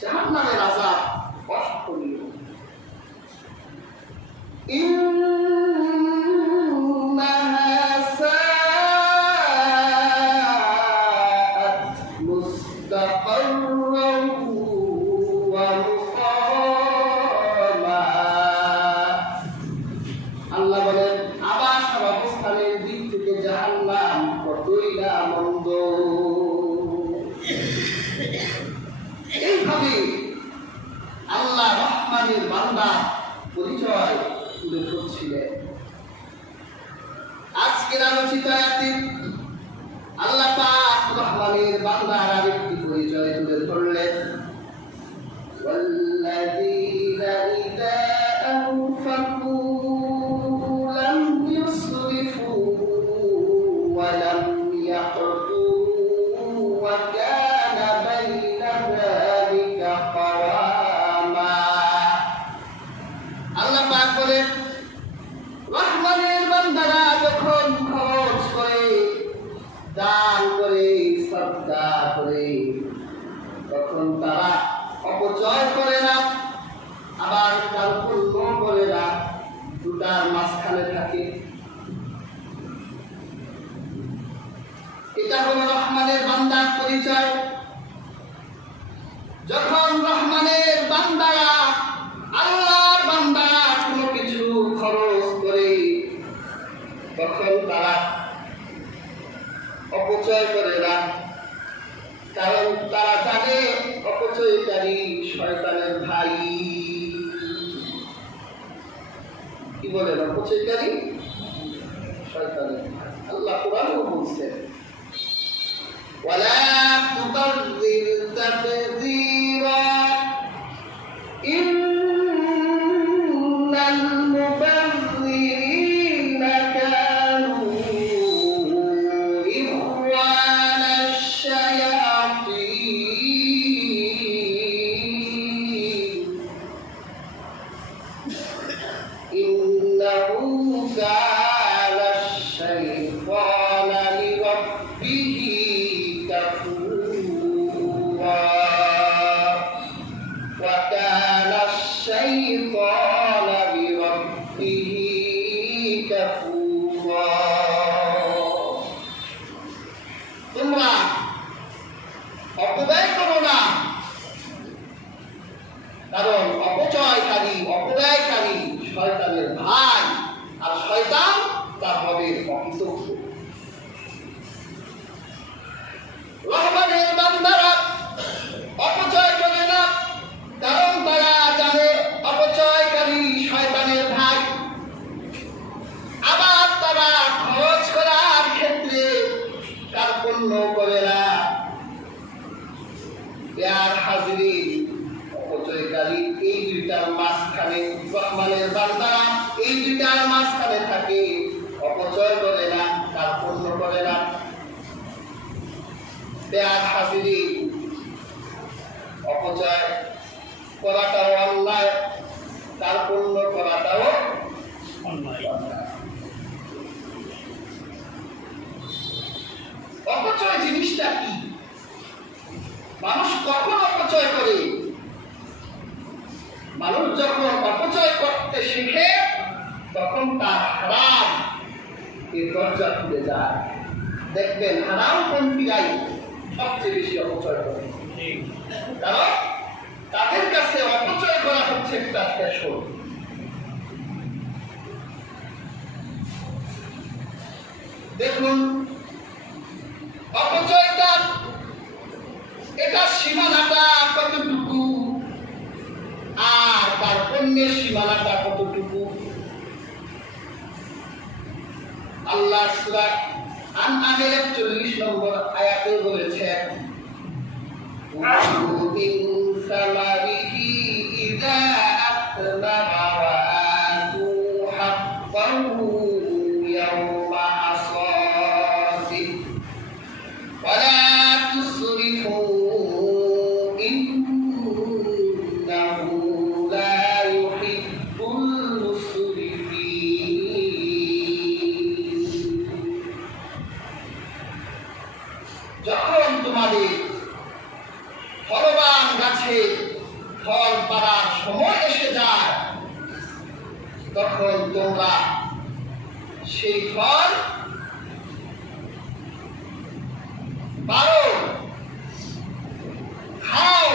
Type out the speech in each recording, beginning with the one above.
জাহান্নামের আযাব অসহনীয়। আল্লাহ বলেন আবাস আর অবস্থানের দিক থেকে জাহান্নাম কতই না মন্দ। এইভাবে আল্লাহ রহমানের বান্দা পরিচয় তুলে ধরছিলেন। আজকের আলোচিত আয়াতে আল্লাহ পাক রহমানের বান্দার আরেকটি পরিচয় তুলে ধরলেন। والذين إذا أنفقوا لم يسرفوا ولم يقتروا وكان بين ذلك قواما। আল্লাহ পাক বলেন রহমানের বান্দারা যখন খরচ করে, দান করে, সদকা করে, তখন তারা অপচয় করে না, আবার কার্পণ্য করে না, দুটার মাঝখানে থাকে। এটা হলো রহমানের বান্দার পরিচয়। যখন রহমানের বান্দারা, আল্লাহর বান্দারা কোনো কিছু খরচ করে, তখন তারা অপচয় করে না, কারণ তারা জানে অপচয়কারী শয়তানের ভাই। কি বলেন? অপচয়কারী শয়তানের ভাই। আল্লাহ কোরআনেও বলছেন ওয়ালা তুবাযির তাবযীরা ইন্নাল মুবাযযিরিনা কানু ইখওয়ানাশ শায়াতীন ইন্নাহু কানাশ শাইতানা লিরাব্বিহি কাফুরা ওয়া কানাশ শাইতানা লিরাব্বিহি কাফুরা। তোমরা অপব্যয় করো না, কারণ অপচয়কারী, অপব্যয়কারী শয়তানের ভাই, আর শয়তান তার রবের অকৃতজ্ঞ। রহমানের বান্দারা অপচয় করে না, কারণ তারা জানে অপচয়কারী শয়তানের ভাই। আবার তারা খরচ করার ক্ষেত্রে কার্পণ্য করে না। প্যার হাজিরিন, অপচয়কারী এই দুইটার মাঝখানে, রহমানের বান্দারা এই দুইটার মাঝখানে থাকে। অপচয় করে না, কার্পণ্য করে না। প্যার হাজিরিন, অপচয় করাটাও অন্যায়, কার্পণ্য করাটাও অন্যায়। অপচয় জিনিসটা কি? মানুষ কখন অপচয় করে? মানুষ যখন অপচয় করতে শিখে, তখন তার হারাম এর দরজা খুলে যায়। দেখবেন হারামপন্থীরাই সবচেয়ে বেশি অপচয় করে, কারণ তাদের কাছে অপচয় করা হচ্ছে একটা ফ্যাশন। দেখুন অপচয়টা, এটা সীমানাটা কতটুকু, আর তার পণ্যের সীমানাটা কতটুকু। আল্লাহ সূরা আনআমের 40 নম্বর আয়াতে বলেছেন মিন সামারিহি ইযা আসলামা ওয়া আতু হাক্কাহু ইয়াওমা হাসাদি ওয়া লা তুসরিফু ইন্নাহু লা ইউহিব্বুল মুসরিফিন। যখন তোমাদের ফলবান গাছে ফল পাড়ার সময় এসে যায়, তখন তোমরা সেই ফল পারো, খাও,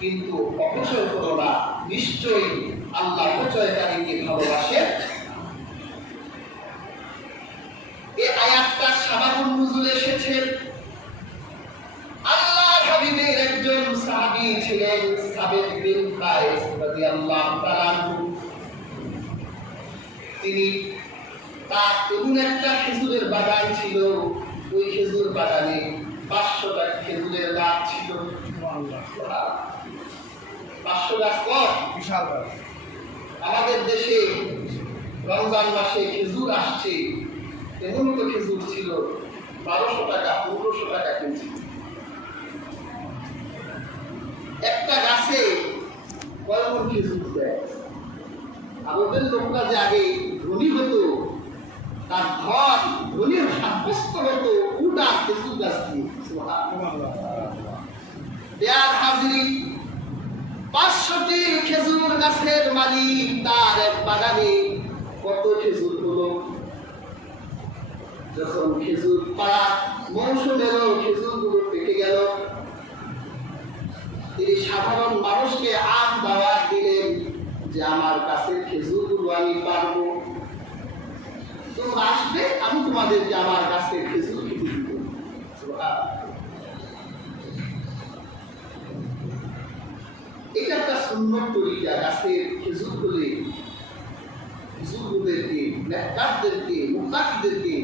কিন্তু অপচয় করো না। নিশ্চয়ই আল্লাহ অপচয়কারীকে ভালোবাসেন। এই আয়াতটা সাবাবুন নুজুল এসেছে। আল্লাহর হাবিবের একজন সাহাবী ছিলেন সাবিত বিন কায়েস রাদিয়াল্লাহু তাআলা আনহু। তিনি তার এমন একটা খেজুরের বাগান ছিল, ওই খেজুর বাগানে 500টা খেজুরের গাছ ছিল। 500 গাছ কত বিশাল গাছ। আমাদের দেশে রমজান মাসে খেজুর আসছে, এমন তো খেজুর ছিল 1200 টাকা 1500 টাকা কেজি। একটা গাছে কয় মণ খেজুর দেয়। আমাদের লোকরা যে আগে ধনী হতো, তার ধন ধনীর সাব্যস্ত হতো উটা খেজুর গাছ দিয়ে। সুবহানাল্লাহ। হাজির 500টি খেজুর গাছের মালিক, তার এক বাগানে কত খেজুর হলো। যখন খেজুর পাড়া মৌসুম এলো, খেজুরগুলো পেকে গেল, তিনি সাধারণ মানুষকে দাওয়াত দিলেন যে আমার কাছে খেজুরগুলো আমি পারবো, তোমরা আসবে, আমি তোমাদেরকে আমার কাছে খেজুর খেতে দিব। এটা একটা সুন্নত তরিকা। গাছের খেজুর হলে বুজুর্গদেরকে, নেককারদেরকে, মুত্তাকিদেরকে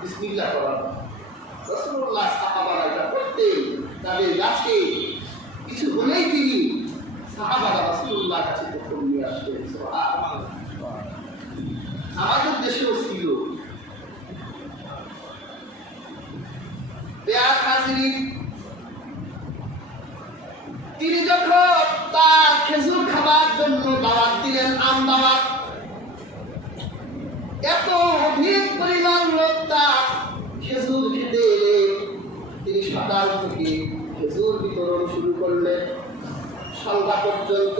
বিসমিল্লাহ করা। রাসূলুল্লাহ সাহাবারা এটা করতেন। তাদের গাছে কিছু হলেই তিনি সাহাবারা রাসূলুল্লাহর কাছে প্রথম নিয়ে আসতেন। সুবহানাল্লাহ। আমাদের দেশেও ছিল। তিনি যখন তার খেজুর খাবার জন্য দাওয়াত দিলেন, আম দাওয়াত, এত অধিক পরিমাণ লোক তার খেজুর খেতে এলে তিনি সকাল থেকে খেজুর বিতরণ শুরু করলেন। সন্ধ্যা পর্যন্ত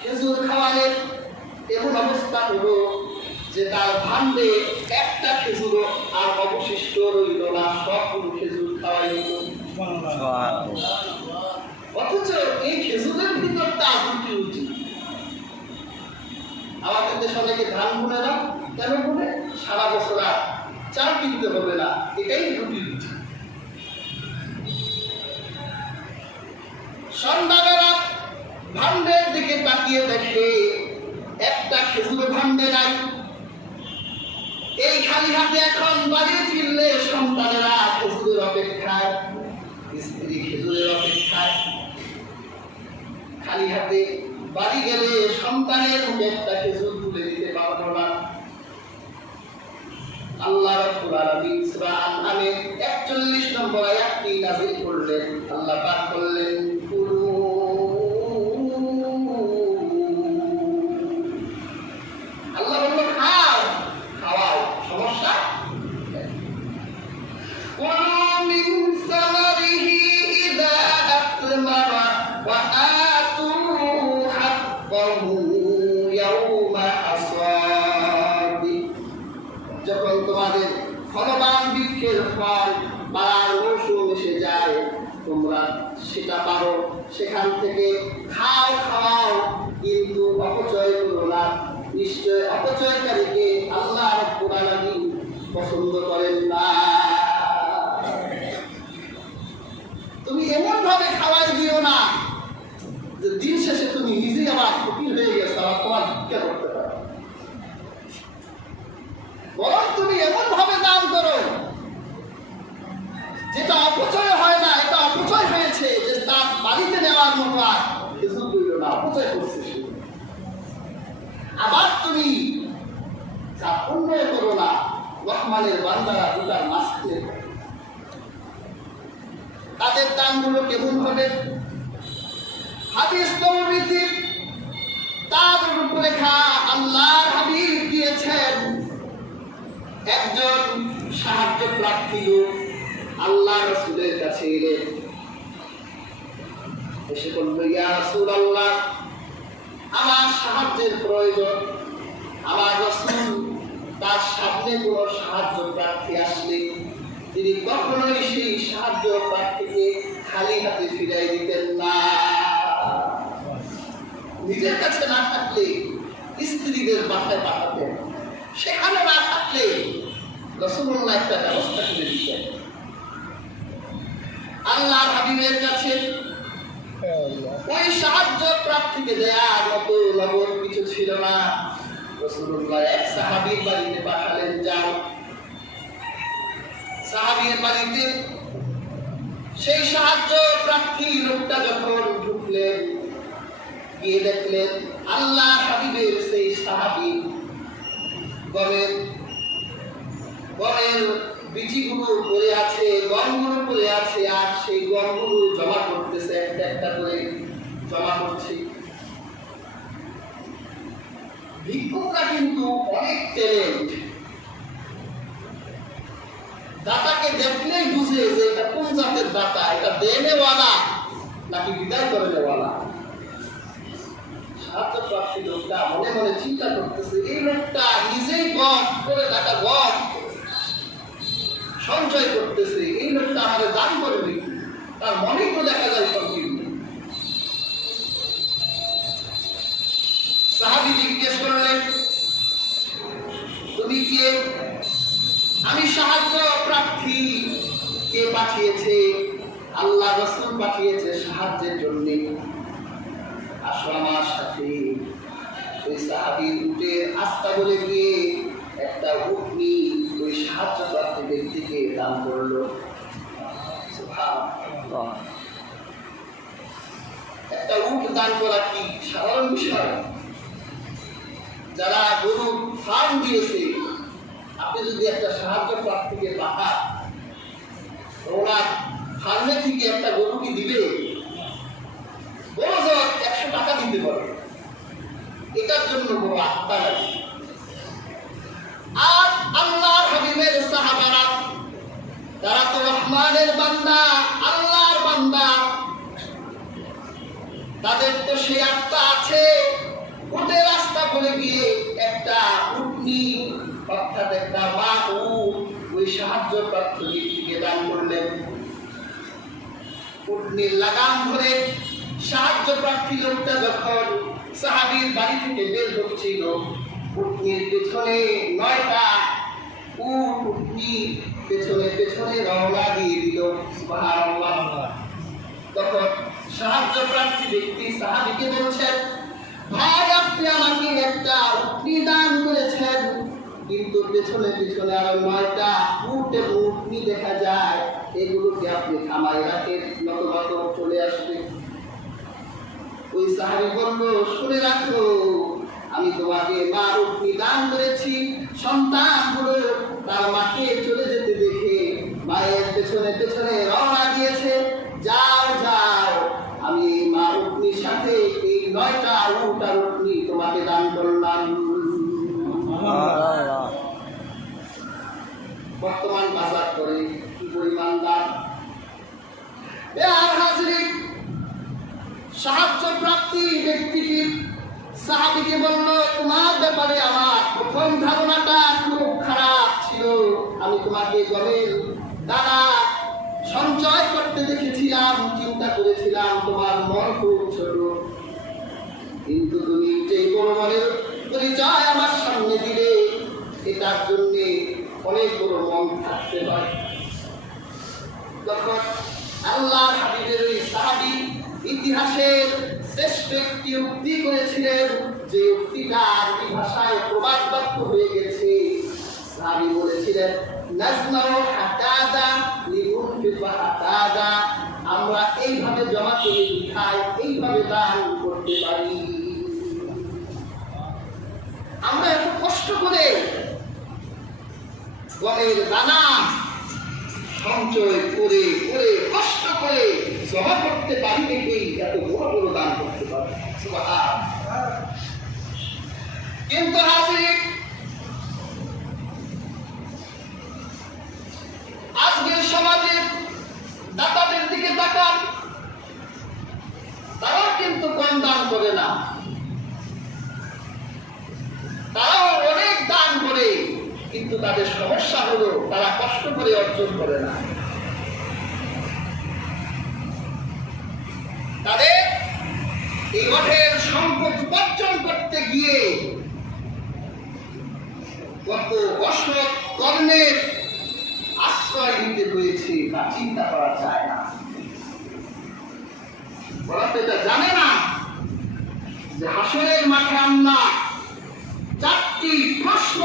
খেজুর খাওয়ালেন। এমন অবস্থা হলো যে তার ভান্ডে একটা খেজুরও আর অবশিষ্ট রইল না, সবগুলো খেজুর খাওয়াই হলো। অথচ এই খেজুরের ভিতরটা রুটি রুটি। আমাদের দেশে অনেকে ধান বুনে না, কেন বুনে? সারা বছর আর চাল কিনতে হবে না, এটাই রুটি রুটি। সন্ধ্যাবেলা ভান্ডের দিকে তাকিয়ে দেখে একটা খেজুর ভান্ডে নাই। এই খালি হাতে এখন বাড়ি ফিরলে সন্তানেরা খেজুরের অপেক্ষায়, স্ত্রী খেজুরের অপেক্ষায়। খালি হাতে বাড়ি গেলে সন্তানের মুখে একটা খেজুর তুলে দিতে পারবো না। আল্লাহ রাব্বুল আলামিন সূরা আন-নামের 41 নম্বর আয়াতটি নাযিল করলেন। আল্লাহ পাক বললেন, আল্লাহ বলল খাও, খাওয়াও, সমস্যা ومن ثمره إذا أثمر وآتوا حقه يوم حصاده। যখন তোমাদের ফলবান বৃক্ষের ফল পাড়ার মৌসুম এসে যায়, তোমরা সেটা পারো, সেখান থেকে খাও, খাওয়াও, কিন্তু অপচয় করো না। নিশ্চয় অপচয়কারীকে আল্লাহ রাব্বুল আলামিন পছন্দ করেন না। তুমি এমন ভাবে খাওয়াই দিও না যে দিন শেষে তুমি নিজেই আবার ফকির হয়ে গেছো, আবার তোমার ভিক্ষা করতে পারো। বরং তুমি এমন ভাবে দান করো যেটা অপচয় হয় না, এটা অপচয় হয়েছে যে তার বাড়িতে নেওয়ার মতো আর কিছু করিল না, অপচয় করছে সে। আবার তুমি যা পুণ্য করো না, রহমানের বান্দারা দুটার মাঝখানে তাদের দানগুলো কেমন হবে? হাদিস নববীতে তার রূপরেখা আল্লাহর হাবিব দিয়েছেন। একজন সাহায্য প্রার্থী লোক আল্লাহ রাসূলের কাছে এলেন, এসে বলল, ইয়া রাসূলুল্লাহ, আমার সাহায্যের প্রয়োজন। আমার রাসূল তার সামনে কোনো সাহায্য প্রার্থী আসলে তিনি কখনোই সেই সাহায্য প্রার্থীকে খালি হাতে ফিরাই দিতেন না। নিজের কাছে না থাকলে স্ত্রীদের বাসায় পাঠাতেন, সেখানে না থাকলে রাসূলুল্লাহ একটা ব্যবস্থা করে দিতেন। আল্লাহর হাবিবের কাছে ওই সাহায্য প্রার্থীকে দেওয়ার মতো নগদ কিছু ছিল না। রাসূলুল্লাহ এক সাহাবীর বাড়িতে পাঠালেন, যাও। সাহাবীর বাড়িতে সেই সাহায্য প্রার্থী লোকটা যখন ঢুকলেন, গিয়ে দেখলেন আল্লাহর হাবিবের সেই সাহাবী গমের বীজগুলো পড়ে আছে, গমগুলো পড়ে আছে, আর সেই গমগুলো জমা করতেছে, একটা একটা করে জমা করছে। ভিক্ষুকরা কিন্তু অনেক ট্যালেন্ট, দাতাকে দেখলেই বুঝে যে এটা কোন জাতের দাতা, এটা দেনেওয়ালা নাকি বিদায় করে নেওয়ালা। সাহায্য প্রার্থী লোকটা মনে মনে চিন্তা করতেছে, এই লোকটা নিজেই গম করে টাকা গম সঞ্চয় করতেছে, এই লোকটা আমাদের দান করবে, তার মনেই তো দেখা যায় সংকীর্ণ। সাহাবী জিজ্ঞেস করলেন, তুমি কে? আমি সাহায্য প্রার্থী। কে পাঠিয়েছে? আল্লাহ রাসূল পাঠিয়েছে সাহায্যের জন্য। আসো আমার সাথে। ওই সাহাবীর উটের আস্তা বলে গিয়ে একটা উটনি ওই সাহায্য প্রার্থী ব্যক্তিকে দান করলো। সুবহানাল্লাহ। একটা উট দান করা কি সাধারণ বিষয়? যারা গরু ফার্ম দিয়েছে, আপনি যদি একটা সাহায্য প্রার্থীকে পাঠান, ওনার ফার্মে থেকে একটা গরু কি দিবে? বড় জোর 100 টাকা দিতে পারে, এটার জন্য বড় আত্মা লাগে। আর আল্লাহর হাবিবের সাহাবারা, তারা তো রহমানের বান্দা, আল্লাহর বান্দা, তাদের তো সেই আত্মা আছে। উটের রাস্তা বলে গিয়ে একটা উটনি, অর্থাৎ একটা মা উট ওই সাহায্য প্রাপ্ত ব্যক্তিকে দান করলেন। উটনির লাগাম ধরে সাহায্য প্রার্থী লোকটা যখন সাহাবীর বাড়ি থেকে বের হচ্ছিল, উটনির পেছনে 9টা উট উটনি পেছনে পেছনে রওনা দিয়ে দিল। সুবহানাল্লাহ। তখন সাহায্য প্রার্থী ব্যক্তি সাহাবীকে বলছেন, ভাই আপনি আমাকে একটা উটনি দান করেছেন, কিন্তু পেছনে পেছনে আরো 9টা উট এবং উটনি দেখা যায়, এগুলোকে আপনি খামারে রাখেন, নতুবা তো চলে আসবে। ওই সাহাবী বলল, শুনে রাখো, আমি তোমাকে মা উটনি দান করেছি, সন্তানগুলো তার মাকে চলে যেতে দেখে মায়ের পেছনে পেছনে রওনা দিয়েছে, যাও যাও, আমি মা উটনির সাথে এই 9টা উট আর উটনি তোমাকে দান করলাম। বর্তমান বাজার করে কি পরিমাণ দাম! আর হাজরিন, সাহায্য প্রাপ্তি ব্যক্তিটি সাহাবীকে বলল, তোমার ব্যাপারে আমার প্রথম ধারণাটা খুব খারাপ ছিল। আমি তোমাকে গমের দানা সঞ্চয় করতে দেখেছিলাম, চিন্তা করেছিলাম তোমার মন খুব ছোট, কিন্তু তুমি যে বড় মনের পরিচয় আমার সামনে দিলে, এটার জন্য অনেক বড় মন থাকতে পারে। তখন আল্লাহর হাবিবের ওই সাহাবী ইতিহাসের শ্রেষ্ঠ একটি উক্তি করেছিলেন, যে উক্তিটা আরবি ভাষায় প্রবাদ বাক্য হয়ে গেছে। সাহাবী বলেছিলেন, নাজমাউ হাতাদা লিউনফিকা হাতাদা, আমরা এইভাবে জমা করে খাই, এইভাবে দান করতে পারি। আমরা এত কষ্ট করে গমের দানা সঞ্চয় করে করে কষ্ট করে জমা করতে পারি দেখেই এত বড় বড় দান করতে পারি। সুবহানাল্লাহ। কিন্তু হাজির, আজকের সমাজে দাতাদের দিকে তাকান, করে না, তারাও অনেক দান করে, কিন্তু তাদের সমস্যা হলো তারা কষ্ট করে অর্জন করে না। তাদের এই মঠের সম্পদ উপার্জন করতে গিয়ে কত অসৎ কর্মের আশ্রয় নিতে হয়েছে তা চিন্তা করা যায় না। ওরা তো এটা জানে না যে হাসরের মাঠে আল্লাহ 4টি প্রশ্ন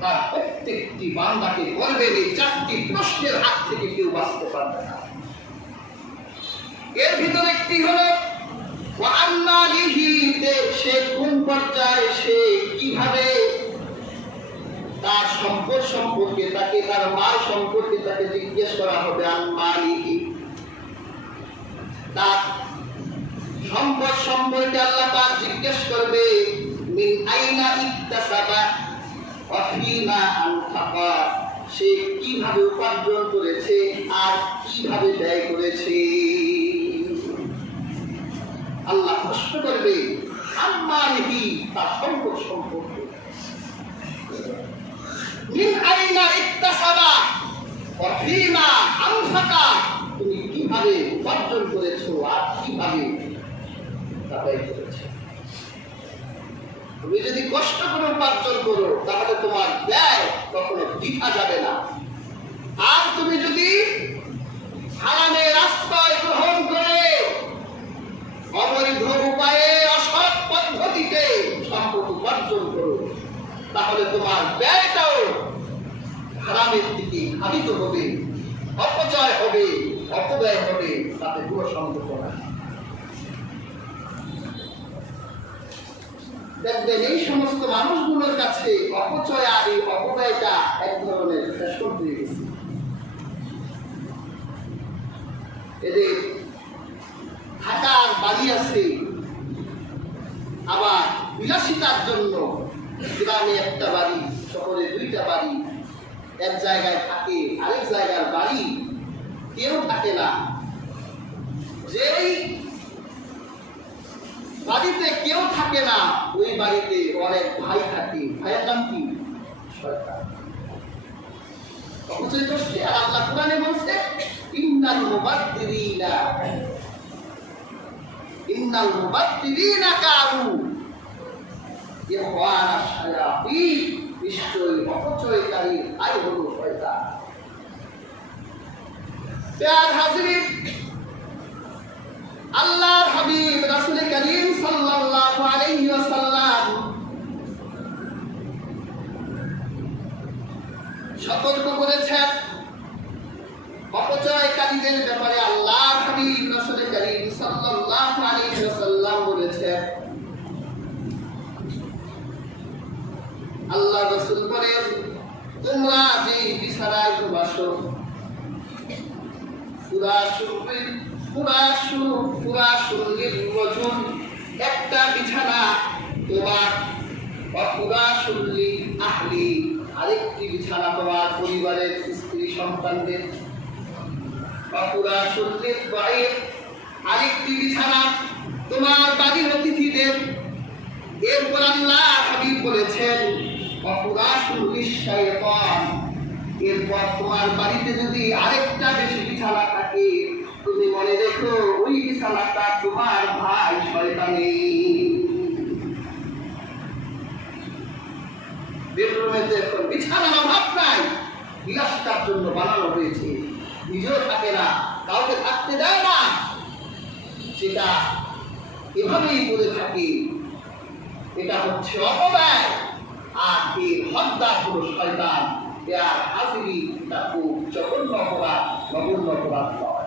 তার প্রত্যেকটি বান্দাকে করবেন। এই 4টি প্রশ্নের হাত থেকে কেউ বাঁচতে পারবে না। এর ভিতরে একটি হলো সে কোন পর্যায়ে, সে কিভাবে তার সম্পদ সম্পর্কে, তাকে তার মাল সম্পর্কে তাকে জিজ্ঞেস করা হবে। আনমালিহি, তার সম্পদ সম্পর্কে আল্লাহ পাক জিজ্ঞেস করবে। মিন আইনা ইকতাসাবা ওয়া ফীমা আনফাকা, সে কিভাবে উপার্জন করেছে আর কিভাবে ব্যয় করেছে। আল্লাহ প্রশ্ন করবে আনমালিহি, তার সম্পদ সম্পর্কে। মিন আইনা ইকতাসাবা ওয়া ফীমা আনফাকা, তুমি কিভাবে উপার্জন করেছো আর কিভাবে ব্যয় করেছো। তুমি যদি কষ্ট করে উপার্জন করো তাহলে তোমার ব্যয় কখনো বৃথা যাবে না। আর তুমি যদি হারামের আশ্রয় গ্রহণ করে অবৈধ উপায়ে অসৎ পদ্ধতিতে সম্পদ উপার্জন করো তাহলে তোমার ব্যয়টাও হারামের দিকে ধাবিত হবে, অপচয় হবে, অপব্যয় হবে, তাতে কোনো সন্দেহ নাই। দেখবেন এই সমস্ত মানুষগুলোর কাছে অপচয় আর এই অপব্যয়টা এক ধরনের ফ্যাশন হয়ে গেছে। এদের থাকার বাড়ি আছে, আবার বিলাসিতার জন্য গ্রামে একটা বাড়ি, শহরে 2টা বাড়ি, এক জায়গায় থাকে আরেক জায়গার বাড়ি কেউ থাকে না। যেই বাড়িতে কেউ থাকে না ওই বাড়িতে অনেক ভাই থাকে। ভাইয়ের নাম কি? শয়তান। অপচয় করছে। আর আল্লাহ কোরআনে বলছে ইন্নাল মুবাদদিরিনা কানু ইখওয়ানাশ শায়াতিন, নিশ্চয়ই অপচয়কারী আই হলো শয়তান। প্রিয় হাজিরিন, আল্লাহর হাবিব রাসূল করিম সাল্লাল্লাহু আলাইহি ওয়াসাল্লাম সতর্ক করেছেন অপচয়কারীদের ব্যাপারে। আল্লাহর হাবিব রাসূল করিম সাল্লাল্লাহু আলাইহি ওয়াসাল্লাম বলেছেন, আল্লাহ রাসূল বলেন, তোমরা যে বিছানায় বসো একটা বিছানা তোমার, আহলি আরেকটি বিছানা তোমার পরিবারের স্ত্রী সন্তানদের, আরেকটি বিছানা তোমার বাড়ির অতিথিদের। এরপর আল্লাহ হাবিব বলেছেন এরপর তোমার বাড়িতে যদি আরেকটা বেশি বিছানা থাকে তুমি মনে রেখো ওই বিছানাটা তোমার ভাই শয়তানি। বেডরুমে এখন বিছানার অভাব নাই, বিলাসিতার জন্য বানানো হয়েছে, নিজেও থাকে না, কাউকে থাকতে দেয় না, সেটা এভাবেই করে থাকে। এটা হচ্ছে অপব্যয়, আর এর হকদার হলো শয়তান। আর হাজিরি তা খুব জঘন্য অপরাধ, নগণ্য অপরাধ নয়।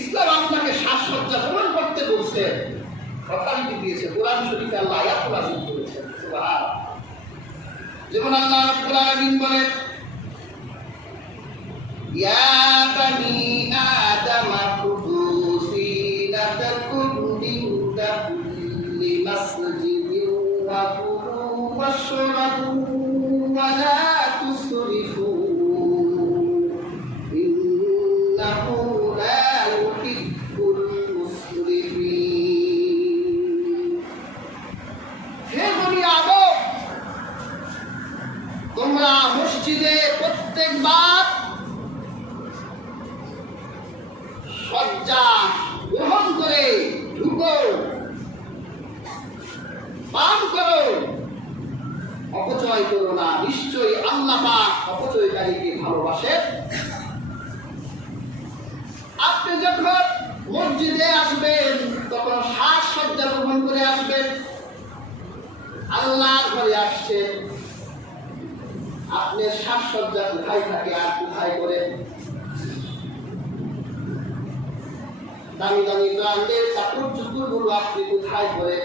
ইসলাম আপনাকে সাজসজ্জা গ্রহণ করতে বলছে, অথরিটি দিয়েছে। কোরআন শরীফে আল্লাহ আয়াত নাযিল করেছেন। সুবহানাল্লাহ। যেমন আল্লাহ রাব্বুল আলামিন বলেন, ইয়া বানি আদম খুযু সিনাতাকুম ইনদা কুল্লি মাসজিদিন ওয়া কুলু ওয়াশরাবু ওয়া লা তুসরিফু ইন্নাহু লা মসজিদে প্রত্যেকবার শয্যা গ্রহণ করে ঢুকো, পান করো, অপচয় করো না। নিশ্চয়ই আল্লাহ পাক অপচয়কারীকে ভালোবাসেন। আপনি যখন মসজিদে আসবেন তখন সাজসজ্জা গ্রহণ করে আসবেন। আল্লাহর ঘরে আসছেন, আপনি সাজসজ্জা কোথায় থাকে আর কোথায় করেন? দামি দামি ব্র্যান্ডের কাপড় চোপড়গুলো আপনি কোথায় করেন?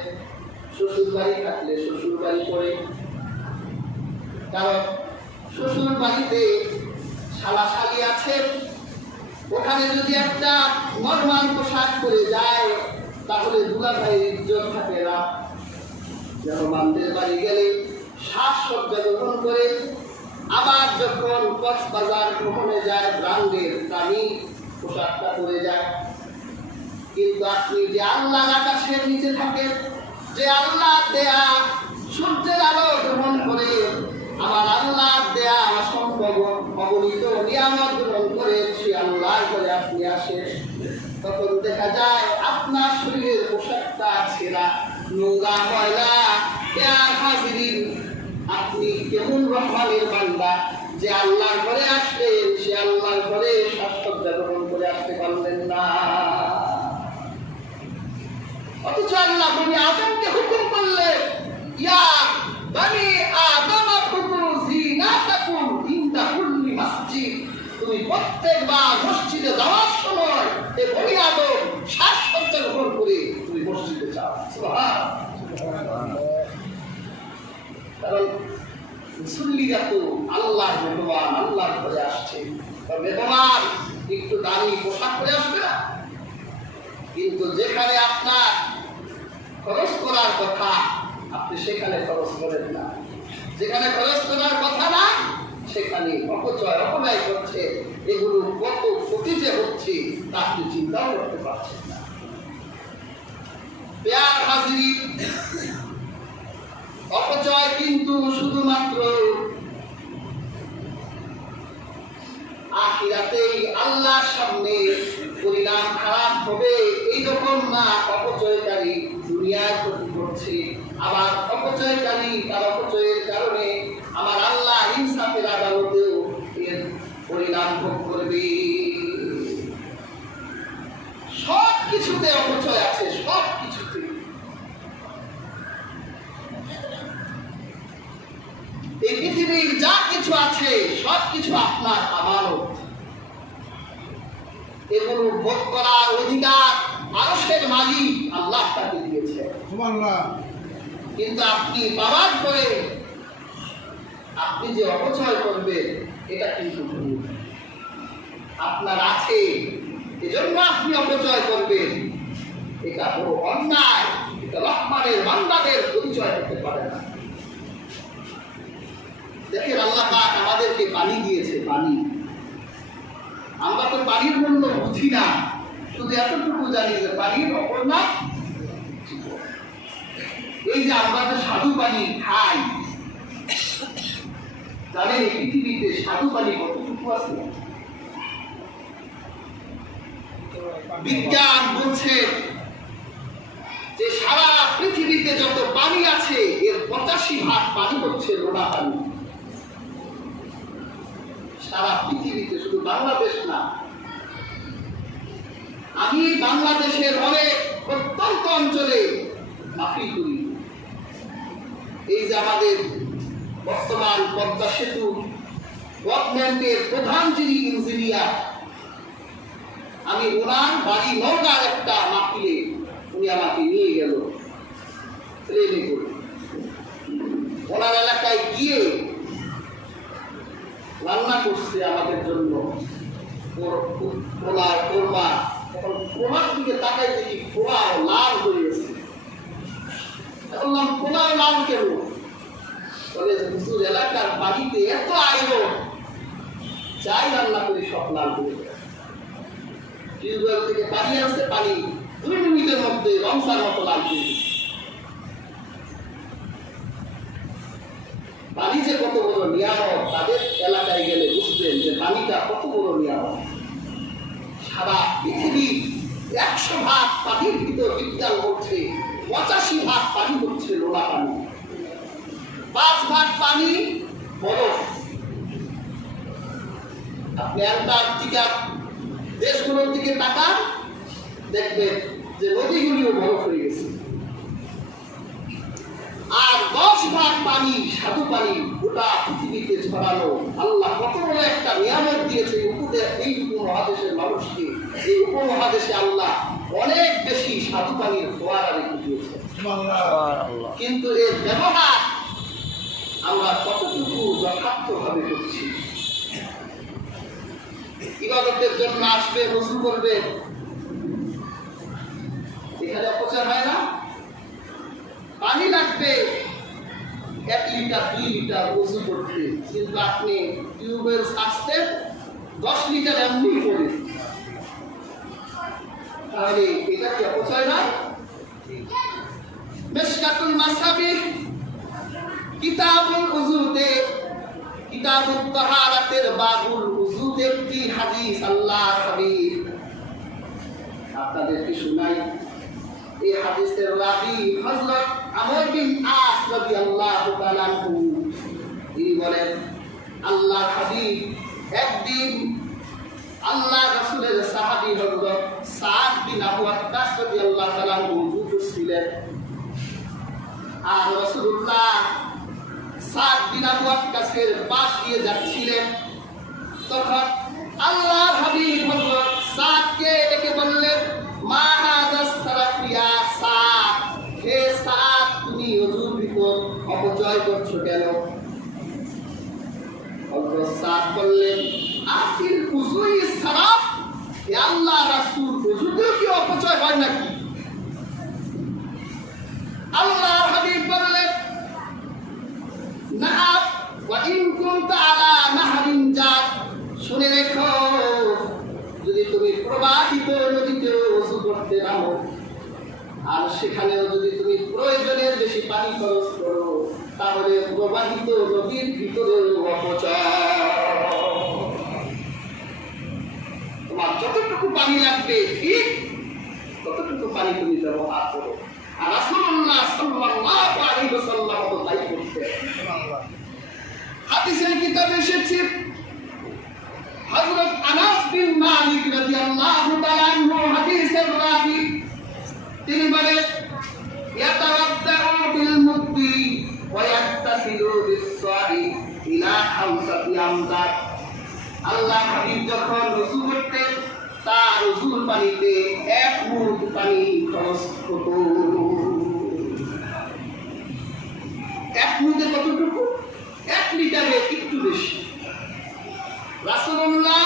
শ্বশুর বাড়ি থাকলে শ্বশুর বাড়ি করে, কারণ শ্বশুর বাড়িতে শালা-শালি আছে, ওখানে যদি একটা নরমাল পোশাক পরে যায় তাহলে দুলাভাইয়ের ইজ্জত থাকে না। মেহমানদের বাড়ি গেলে সাজসজ্জা গ্রহণ করে, আবার যখন কক্সবাজার ভ্রমণে যায় ব্র্যান্ডের দামি পোশাকটা পরে যায়। কিন্তু আপনি যে আল্লাহর আকাশের নিচে থাকেন, যে আল্লাহ দেয়া সূর্যের আলো গ্রহণ করে, আমার আল্লাহ দেয়া অসংখ্য অগণিত নিয়ামত গ্রহণ করে সে আল্লাহর ঘরে আপনি আসেন, তখন দেখা যায় আপনার শরীরের পোশাকটা ছেঁড়া, নোংরা, ময়লা। হাজিরিন, আপনি কেমন রহমানের বান্দা যে আল্লাহর ঘরে আসলেন, সে আল্লাহর ঘরে সাজসজ্জা গ্রহণ করে আসতে পারলেন না। অথচ আল্লাহ বনি আদমকে হুকুম করলেন, ইয়া বনি আদম খুযু যিনাতাকুম ইনদা কুল্লি মসজিদ। তুমি প্রত্যেকবার মসজিদে যাওয়ার সময় এ বনি আদম সাজসজ্জা গ্রহণ করে তুমি মসজিদে যাও। সুবহানাল্লাহ। কারণ মুসল্লিরা তো আল্লাহর মেহমান, আল্লাহর ঘরে আসছে। মেহমান একটু দামি পোশাক পরে আসবে না, কিন্তু যেখানে আপনার খরচ করার কথা আপনি সেখানে খরচ করেন না, যেখানে খরচ করার কথা না সেখানে অপচয় অপব্যয় করছে। এগুলো কত ক্ষতি যে হচ্ছে তা আপনি চিন্তাও করতে পারছেন না। প্যার হাজির, অপচয় কিন্তু শুধুমাত্র আখিরাতেই আল্লাহর সামনে পরিণাম খারাপ হবে এইরকম না। অপচয়কারী দুনিয়ায় ক্ষতি করছে, আবার অপচয়কারী তার অপচয়ের কারণে আমার আল্লাহ ইনসাফের আদালতেও এর পরিণাম ভোগ করবে। সব কিছুতে অপচয় আছে, সব কিছুতে। এই পৃথিবীর যা কিছু আছে সব কিছু আপনার আমানত। এগুলো ভোগ করার অধিকার মানুষের মালিক আল্লাহ তাকে দিয়েছে। কিন্তু আপনি পাওয়ার পরে আপনি যে অপচয় করবেন এটা কিন্তু আপনার আছে, এজন্য আপনি অপচয় করবেন। এটা বড় অন্যায়, এটা রহমানের বান্দাদের পরিচয় হতে পারে না। দেখেন আল্লাহ পাক আমাদেরকে পানি দিয়েছে, পানি। আমরা তো পানির মূল্য বুঝি না, শুধু এতটুকু জানি যে পানির অপর নাম জীবন। এই যে আমরা যে স্বাদু পানি খাই, জানেন এই পৃথিবীতে স্বাদু পানি কতটুকু আছে? বিজ্ঞান বলছে যে সারা পৃথিবীতে যত পানি আছে এর 85% পানি হচ্ছে নোনা পানি। সারা পৃথিবীতে, শুধু বাংলাদেশ না। আমি বাংলাদেশের অনেক প্রত্যন্ত অঞ্চলে মাফি করি। এই যে আমাদের বর্তমান পদ্মা সেতু গভর্নমেন্টের প্রধান যিনি ইঞ্জিনিয়ার, আমি ওনার বাড়ি নওগাঁর একটা মাহফিলে উনি আমাকে নিয়ে গেল ট্রেনে করে। ওনার এলাকায় গিয়ে রান্না করছে আমাদের জন্য পোলাও, কোরমা। এখন পোলার দিকে তাকাই দেখি পোলাও লাল হয়ে গেছে। বললাম পোলাও লাল কেন? বলে হুজুর এলাকার বাড়িতে এত আয়োজন, যাই রান্না করি সব লাল হয়ে যায়। টিউবওয়েল থেকে পানি আসছে, পানি 2 মিনিটের মধ্যে রংসার মতো লাল হয়ে গেছে। পানি যে কত বড় বড় নিয়ামত, তাদের এলাকায় গেলে বুঝবেন যে পানিটা কত বড় নিয়ামত। সারা পৃথিবী 100 ভাগ পানির ভিতর বিজ্ঞান বলছে 85 ভাগ পানি হচ্ছে লোনা পানি, 5 ভাগ পানি বরফ। আপনি অ্যান্টার্কটিকা দেশগুলোর দিকে তাকান, দেখবেন যে নদীগুলিও বরফ হয়ে গেছে। আর 10 ভাগ পানি স্বাদু পানি গোটা পৃথিবীতে ছড়ানো। আল্লাহ কত বড় একটা নিয়ামত দিয়েছে এই উপমহাদেশের মানুষকে। এই উপমহাদেশে আল্লাহ অনেক বেশি স্বাদু পানির ফোয়ারা রেখে দিয়েছে, কিন্তু এর ব্যবহার আমরা কতটুকু যথার্থভাবে করছি। ইবাদতের জন্য আসবে, ওযু করবে, এখানে অপচয় হয় না? পানি লাগবে 1 লিটার 2 লিটার ওযু করতে, কিন্তু আপনি টিউবের সাথে 10 লিটার এমনি করে, তাহলে এটা কি অপচয় না? মিশকাতুল মাসাবিহ কিতাবুল উযুতে, কিতাবুত তাহারাতের বাবুল উযুতে একটি হাদিস আল্লাহ হাবিব আপনাদেরকে শোনাই। এই হাদিসের রাবী হযরত আমর বিন আস রাদিয়াল্লাহু তাআলা আনহু, তিনি বলেন আল্লাহ হাবিব একদিন আল্লাহ রাসূলের সাহাবী হযরত সাদ বিন আবু ওয়াক্কাস রাদিয়াল্লাহু তাআলা আনহু উযু ছিলেন। আর রাসূলুল্লাহ সাদ বিন আবু ওয়াক্কাসের পাশ দিয়ে যাচ্ছিলেন। তখন আল্লাহ হাবিব হযরত সাদকে ডেকে বললেন, মা হাযা সারাফ ইয়া সাদ, হে সাদ তুমি ওযুর ভিতর অপচয় করছো কেন? হযরত সাদ বললেন, আফিল উযুই সারাফ, হে আল্লাহ রাসূল ওযুতেও কি অপচয় হয় নাকি? আল্লাহ হাবিব বললেন, নাআম ওয়া ইন কুনতা আলা নাহরিন জাত, শুনে রেখো যদি তুমি প্রবাহিত নদীতে ওযু করতে নামো আর সেখানেও যদি তুমি প্রয়োজনের বেশি পানি খরচ করো, তাহলে প্রবাহিত নদীর ভিতরেও অপচয়। তোমার যতটুকু পানি লাগবে ঠিক ততটুকু পানি তুমি ব্যবহার করো। আর রাসূলুল্লাহ সাল্লাল্লাহু আলাইহি ওয়াসাল্লাম তো তাই করতেন। হাদিসের কিতাবে এসেছে হযরত আনাস বিন মালিক রাদিয়াল্লাহু তাআলা আনহু হাদিসের রাবী, তিনি বলেন ইয়াতাওয়াদ্দাউ বিল মুদ্দি ওয়া ইয়াত্তাসিলু বিস-সা'i ইলা 5 আমদাদ। আল্লাহ হাবিব যখন ওযু করতেন তার ওযুর পানিতে 1 মুদ পানি খরচ হতো। 1 মুদে কতটুকু? 1 লিটারে একটু বেশি। রাসূলুল্লাহ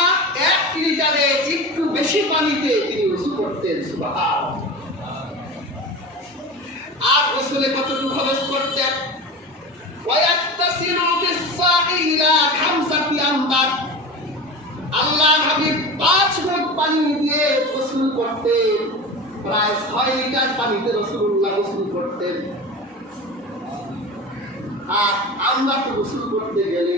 1 লিটারে একটু বেশি পানিতে তিনি ওযু করতেন। সুবহানাল্লাহ। আর গোসলে কতটুকু খরচ করতেন? ওয়ায়াত্তাসিলু বিস-সা'i ইলা 5 আমদাদ। আল্লাহ হাবিব 5 মুদ পানি দিয়ে গোসল করতেন। প্রায় 6 লিটার পানিতে রাসূলুল্লাহ গোসল করতেন। আর আমরা তো গোসল করতে গেলে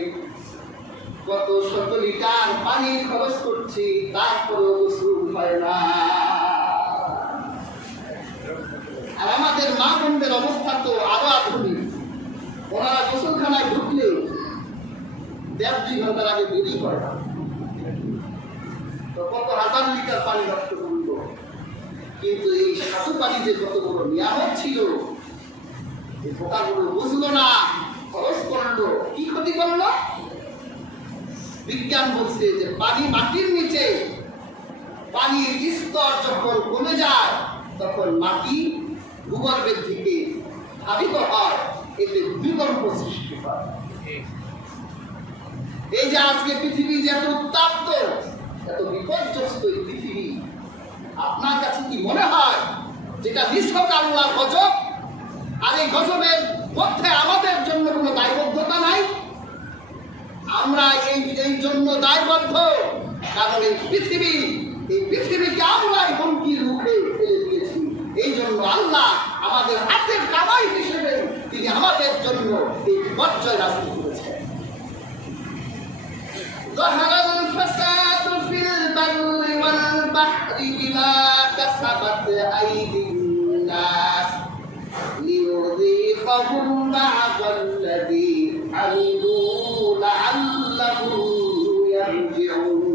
কত শত লিটার পানি খরচ করছি, তারপরেও গোসল হয় না। আর আমাদের মা বোনদের অবস্থা তো আরো আধুনিক। ওনারা গোসলখানায় ঢুকলেও 1.5-2 ঘন্টার আগে বেরিয়ে পড়ে না। তো কত হাজার লিটার পানি নষ্ট করলো। কিন্তু এই স্বাদু পানি যে কত বড় নিয়ামত ছিল, এই পোকাগুলো বুঝলো না, খরচ করলো, কি ক্ষতি করলো? বিজ্ঞান বলছে যে পানি মাটির নিচে পানির স্তর যখন কমে যায় তখন মাটি ভূগর্ভের দিকে ধাবিত হয়, এতে ভূমিকম্প সৃষ্টি হয়। এই যে আজকে পৃথিবী যে এত উত্তপ্ত, এত বিপর্যস্ত এই পৃথিবী, আপনার কাছে কি মনে হয় যেটা নিছক আল্লাহর গজব? আর এই গজবের মধ্যে আমাদের জন্য কোনো দায়বদ্ধতা নাই? আমরা এই জন্য দায়বদ্ধ কারণ এই পৃথিবীকে আমরাই হুমকির মুখে ফেলে দিয়েছি। এই জন্য আল্লাহ আমাদের হাতের কামাই হিসেবে তিনি আমাদের জন্য এই বিপর্যয় রাস্তা করেছেন। ظهر الفساد في البر والبحر بما كسبت أيدي الناس ليذيقهم بعض الذي عملوا لعلهم يرجعون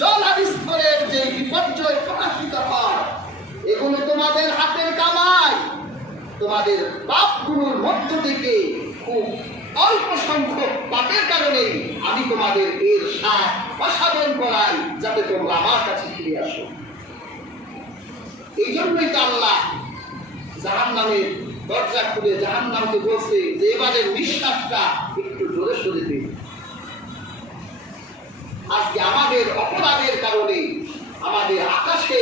জলস্তরের যে বিপর্যয় প্রকাশিত হয় এগুলো তোমাদের হাতের কামাই। তোমাদের পাপগুলোর মধ্য থেকে খুব অল্প সংখ্যক পাপের কারণে আমি তোমাদের এর সাথ প্রসাদন করাই, যাতে তোমরা আমার কাছে ফিরে আসো। এই জন্যই তো আল্লাহ জাহান্নামের দরজা খুলে জাহান্নামকে বলছে যে এবারের নিঃশ্বাসটা একটু জোরে সরে দিন। আজকে আমাদের অপরাধের কারণে আমাদের আকাশে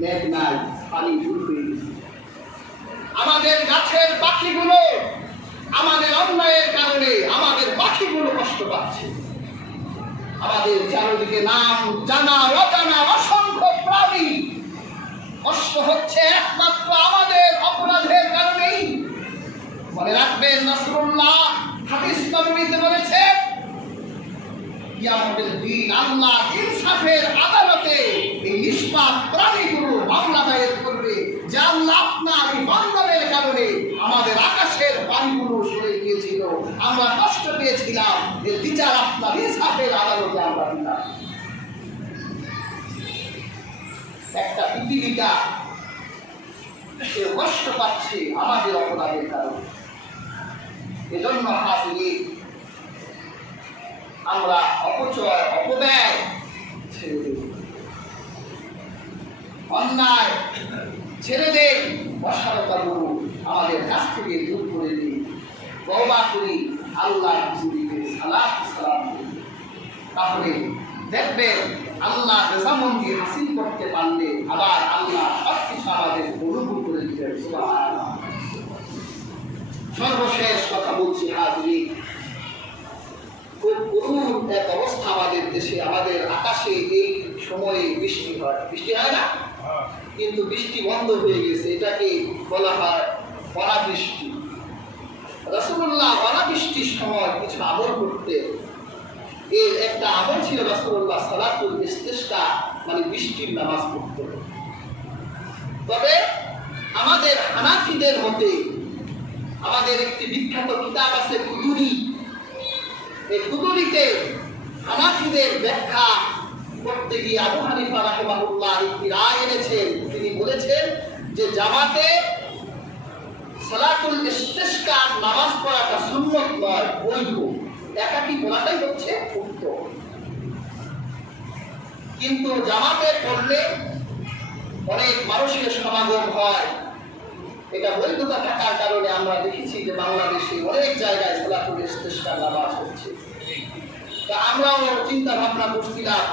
মেঘ নাই, পানি দূর হয়ে গেছে। আমাদের গাছের পাখিগুলো আমাদের অন্যায়ের কারণে আমাদের পাখিগুলো কষ্ট পাচ্ছে। আমাদের চারদিকে নাম জানা অজানা অসংখ্য প্রাণী কষ্ট হচ্ছে একমাত্র আমাদের অপরাধের কারণেই। মনে রাখবেন, রাসূলুল্লাহ হাদিস নববীতে বলেছে, কিয়ামতের দিন আল্লাহ ইনসাফের আদালতে এই নিষ্পাপ প্রাণীগুলো মামলা দায়ের করবে যে আল্লাহ আপনার এই বান্দাদের কারণে আমাদের আকাশের পানিগুলো সরে গিয়েছিল, আমরা কষ্ট পেয়েছিলাম, এর বিচার আপনার ইনসাফের আদালতে আমরা দিলাম। একটা পৃথিবীটা সে কষ্ট পাচ্ছে আমাদের অপরাধের কারণে। এজন্য হাসিয়ে আমরা অপচয় অপব্যয় ছেড়ে দেব, অন্যায় ছেড়ে দেই, অসারতাগুলো আমাদের কাছ থেকে দূর করে দিই, তওবা করি, আল্লাহ হুজুরিকে সালাত সালাম করি। তাহলে দেখবেন আল্লাহ রেজামন্দি হাসিল করতে পারলে আবার আল্লাহ সবকিছু আমাদের অনুকূল করে দিবেন। সুবহানাল্লাহ। সর্বশেষ কথা বলছি হাজির, খুব করুণ এক অবস্থা আমাদের দেশে, আমাদের আকাশে এই সময়ে বৃষ্টি হয়, বৃষ্টি হয় না, কিন্তু বৃষ্টি বন্ধ হয়ে গেছে, এটাকে বলা হয় অনাবৃষ্টি। রাসূলুল্লাহ অনাবৃষ্টির সময় কিছু আমল করতেন। এর একটা আমল ছিল রাসূলুল্লাহ সালাতুল ইস্তিসকা, মানে বৃষ্টির নামাজ পড়তেন। তবে আমাদের হানাফিদের মতে আমাদের একটি বিখ্যাত কিতাব আছে কুদুরি। এই কুদুরিতে হানাফিদের ব্যাখ্যা করতে গিয়ে আবু হানিফা রাহিমাহুল্লাহ একটি রায় এনেছেন। তিনি বলেছেন যে জামাতে সালাতুল ইস্তিসকা নামাজ পড়াটা সুন্নত নয়, বৈধ। একাকী পড়াটাই হচ্ছে উত্তম, কিন্তু জামাতে পড়লে অনেক মানুষের সমাগম হয়। এটা বৈধতা থাকার কারণে আমরা দেখেছি যে বাংলাদেশে অনেক জায়গায় সালাতুল ইস্তিসকা নামাজ হচ্ছে। তা আমরাও চিন্তা ভাবনা করছিলাম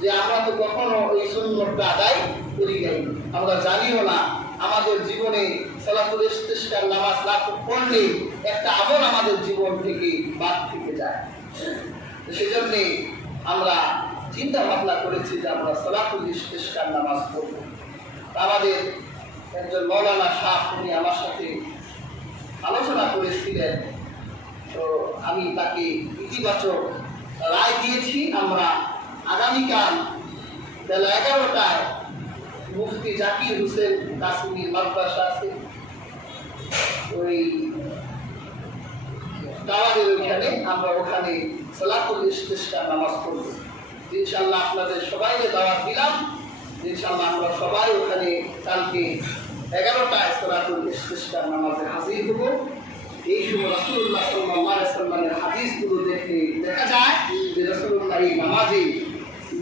যে আমরা তো কখনো এই সুন্নতটা আদায় করি নাই, আমরা জানিও না। আমাদের জীবনে সালাতুল ইস্তিসকার নামাজ না পড়লে একটা আমল আমাদের জীবন থেকে বাদ থেকে যায়। সেজন্য আমরা চিন্তা ভাবনা করেছি যে আমরা সালাতুল ইস্তিসকার নামাজ পড়ব। আমাদের একজন মৌলানা সাহেব, উনি আমার সাথে আলোচনা করেছিলেন, তো আমি তাকে ইতিবাচক রায় দিয়েছি। আমরা আগামীকাল বেলা 11টায় মুফতি জাকির হোসেন কাশ্মীর মাদ্রাসা আছে, ওই টাওয়ারের ওইখানে, আমরা ওখানে সালাতুল ইস্তিসকা নামাজ পড়ব। ইনশাআল্লাহ আপনাদের সবাইকে দাওয়াত দিলাম। ইনশাআল্লাহ আমরা সবাই ওখানে কালকে 11টায় সালাতুল ইস্তিসকা নামাজে হাজির হব। এই সময় রাসূলুল্লাহ সাল্লাল্লাহু আলাইহি ওয়াসাল্লামের হাদিসগুলো দেখে দেখা যায় যে রাসূলুল্লাহ এই নামাজে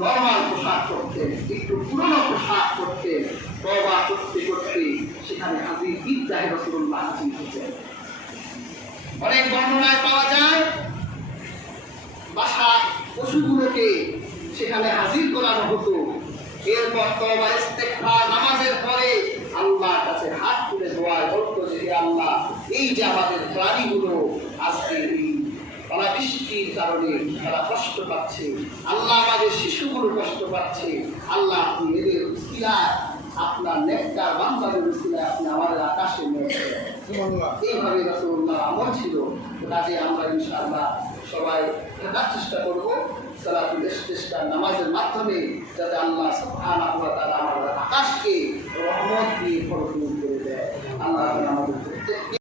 নরমাল পোশাক করতেন, একটু পুরনো পোশাক করতেন, তওবা করতে করতে সেখানে হাজির ঈদগাহে রাসূলুল্লাহ হাজির হতেন। অনেক বর্ণনায় পাওয়া যায় বাসার পশুগুলোকে সেখানে হাজির করানো হতো। এরপর তওবা ইস্তেগফার নামাজের পরে আল্লাহর কাছে হাত তুলে দোয়া করতো যে হে আল্লাহ, এই যে আমাদের প্রাণীগুলো আজকে এই অনাবৃষ্টির কারণে তারা কষ্ট পাচ্ছে, আল্লাহ আমাদের শিশুগুলো কষ্ট পাচ্ছে, আল্লাহ আপনি এদের উসিলায়, আপনার নেককার বান্দাদের উসিলায় আপনি আমাদের আকাশে নিয়ে এইভাবে রাসূলুল্লাহ আমল ছিল। কাজে আমরা ইনশাআল্লাহ সবাই থাকার চেষ্টা করব সালাতুল ইস্তিসকার নামাজের মাধ্যমে, যাতে আল্লাহ সুবহানাহু ওয়া তাআলা আমাদের আকাশকে রহমত দিয়ে ভরপুর করে দেয়। আল্লাহ